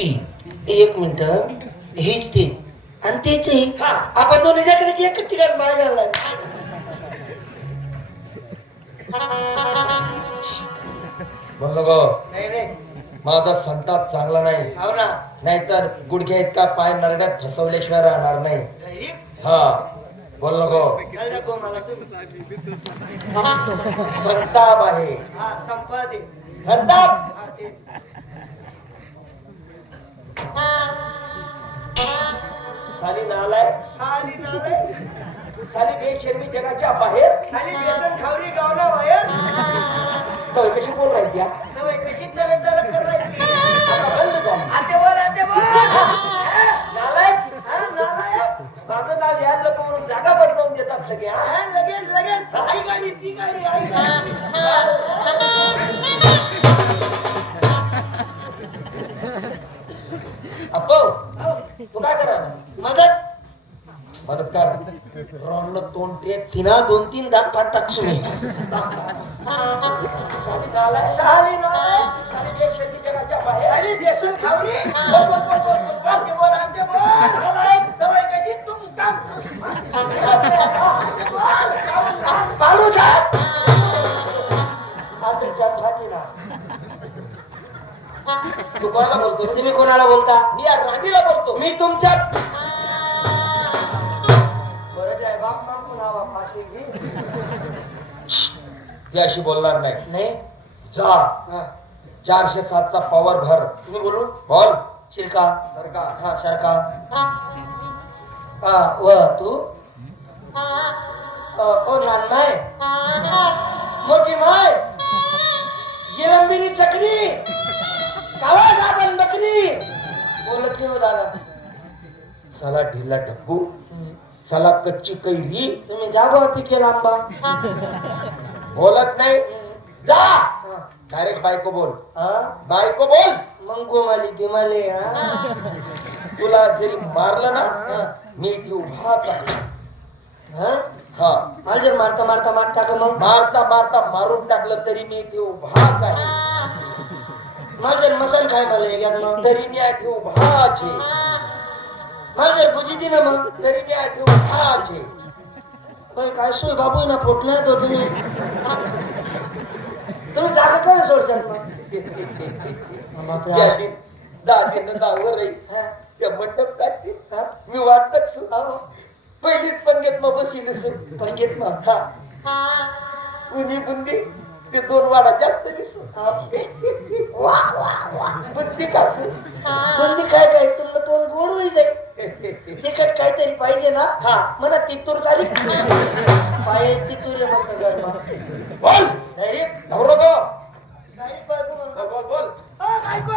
एक मिनिट हेच ते आणि तेचही आपण दोन्ही जाकडे एक ठिकाण बाहेर आलाय. म्हणलो गो नाही नाही माझा संताप चांगला नाही. हो ना नाहीतर गुडघ्या इतका पाय नरड्यात फसवल्याशिवाय राहणार नाही. हा बोल नको. संताप आहे. हा संपादे संताप साली नालाय साली नालाय साली बेशर्मी जगाच्या बाहेर साली बेसन खावरी गावला बाहेर तो कशी बोल राहिली या तवे कशी टरक टरक कर राहिली. आता बंद झाली. आते बोल नालायक हा नालायक माझं नाव यायला करून जागा बदलवून देतात लगे. हा लगेच लगेच आई गाडी ती गाडी आई गाडी अप्पो तू काय करा मदत मदत कर रोडला तोंड टेक तिना 2-3 दात पाठ टाकसू मी. साली नालायक साली नालाय साली बेशर्मी जगाच्या बाहेर साली बेसन खावरी बोल बोल बोल बोल बोल आते बोल नालायक तवे कशी तुम काम पाडू जात आते जात फाटी ना. तू कोणाला बोलतो रे? तुम्ही कोणाला बोलता? मी या राणीला बोलतो. मी तुमच्या बरं आहे बाप मागून हवा फाशी घे. ती अशी बोलणार नाही. नाही जा हा 407 चा पॉवर भर. तुम्ही बोलू बोल शिरका सरकार हा सरका हा व तू ओ लहान माय मोठी माय जिलंबिनी चकरी काळा गाभण बकरी बोलत नाही हो दादा. साला ढिला ढब्बू साला कच्ची कैरी तुम्ही जा बा पिकेल आंबा. बोलत नाही. जा डायरेक्ट बायको बोल. हा बायको बोल. मग गोमाली गिमाले हा तुला जरी मारलं ना मी इथे उभाच आहे. हा हा मला जर मारता मारता मार टाका मग मारता मारता मारून टाकलं तरी मी इथे उभाच आहे. मला जर मसन खाय मला एक मग तरी मी इथे उभाच आहे. मला जर बुजी दी ना मग तरी मी इथे उभाच आहे. बाई काय सोय बाबू ना फोट नाही तो तुम्ही तुम्ही जागा काय सोडशाल मग ज्याची दादीनं दावर राहील हा, त्या मंडप काढते हा, मी वाटत सु अहो, पहिलीच पंगेत मग बसील सु पंगेत मग हा उन्ही बुंदी ते 2 वाडा जास्त दिसू वा वा वा बुंदी कासू बंदी काय काय तुला तोंड गोड होई जाईल तिखट काहीतरी पाहिजे ना हा. मला तितूर चाली पाय तितूर म्हणतो गरमा बोल डायरेक्ट नवरो गो डायरेक्ट बायको म्हणतो. बोल बोल ओ बायको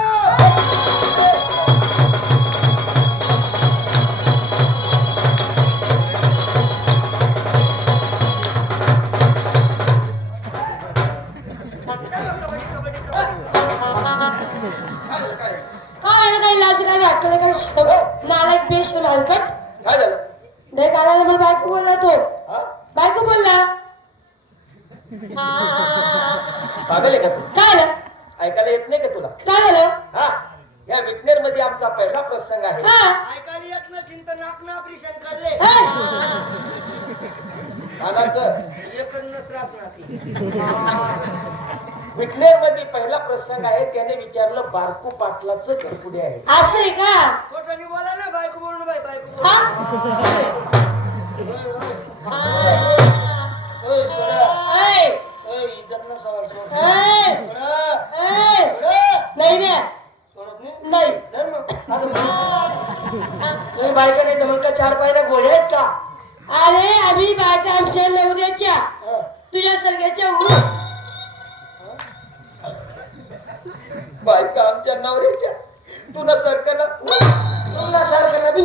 काय काही लाज नाही अक्कल काही शिकव नालायक बेश मालकट काय झालं नाही काला मला बायको बोलला तो हा बायको बोलला पागल आहे का तू काय आलं ऐकायला येत नाही का तुला काय झालं हा या विटनेर मध्ये आमचा पहिला प्रसंग आहे. हा ऐकायला येत ना चिंता नाक ऑपरेशन करले कानाचं लेकरनं त्रास नाकी विटनेर मध्ये पहिला प्रसंग आहे. त्याने विचारलं बारकू पाटलाचं घर पुढे आहे. असं आहे का खोटाने बोला ना बायको बोलणं बाई बायको बोल. हा ओय सोडा ऐ, ओय इज्जत ना सवाल सोड ऐ, सोडा ऐ. सोडा नाही रे सोडत नाही नाही धर मग आता तुम्ही बायका नाही तर मग का 4 पायऱ्या घोडे आहेत का अरे आम्ही बायका आमच्या नवऱ्याच्या हा. तुझ्या सारख्याच्या बायका आमच्या नवऱ्याच्या तुला सारखं ना तुला सारखं नबी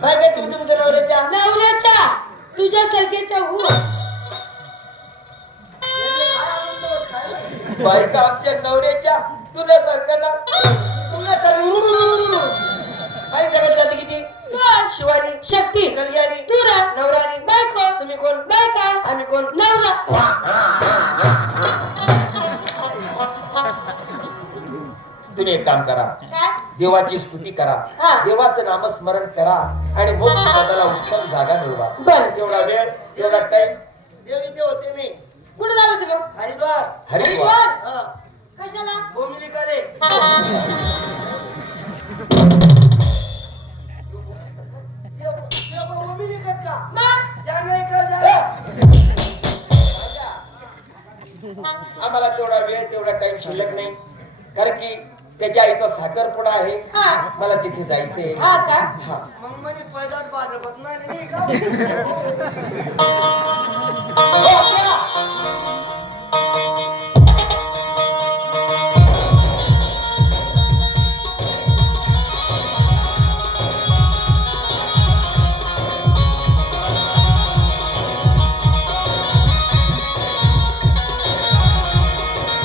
बायका तुम्ही तुमच्या नवऱ्याच्या नवऱ्याच्या तुझ्या सारख्याच्या बायका आमच्या नवऱ्याच्या तुला सारखं ना तुला सारखं बाई जगात जाते किती कोण? शिवानी शक्ती कलग्यानी तुरा नवरानी बायको तुम्ही कोण बायका आम्ही कोण नवरा तुम्ही एक काम करा, काय देवाची स्तुती करा, हा. देवाचं नामस्मरण करा आणि मोक्ष पदाला उत्तम जागा मिळवा. बरं. तेवढा वेळ तेवढा टाइम. देवी ते होते मी कुठे झालं तुम्ही हरिद्वार हरिद्वार. हा. कशाला बोमिलीकडे बोमिलीकच का मग जागरण कर जा. आम्हाला तेवढा वेळ तेवढा टाइम शिल्लक नाही, कारण की त्याच्या आईचा साखरपुडा आहे, हा. मला तिथे जायचंय. हा का हा. मग म्हणजे पैदात भाद्रपद नाही का हो,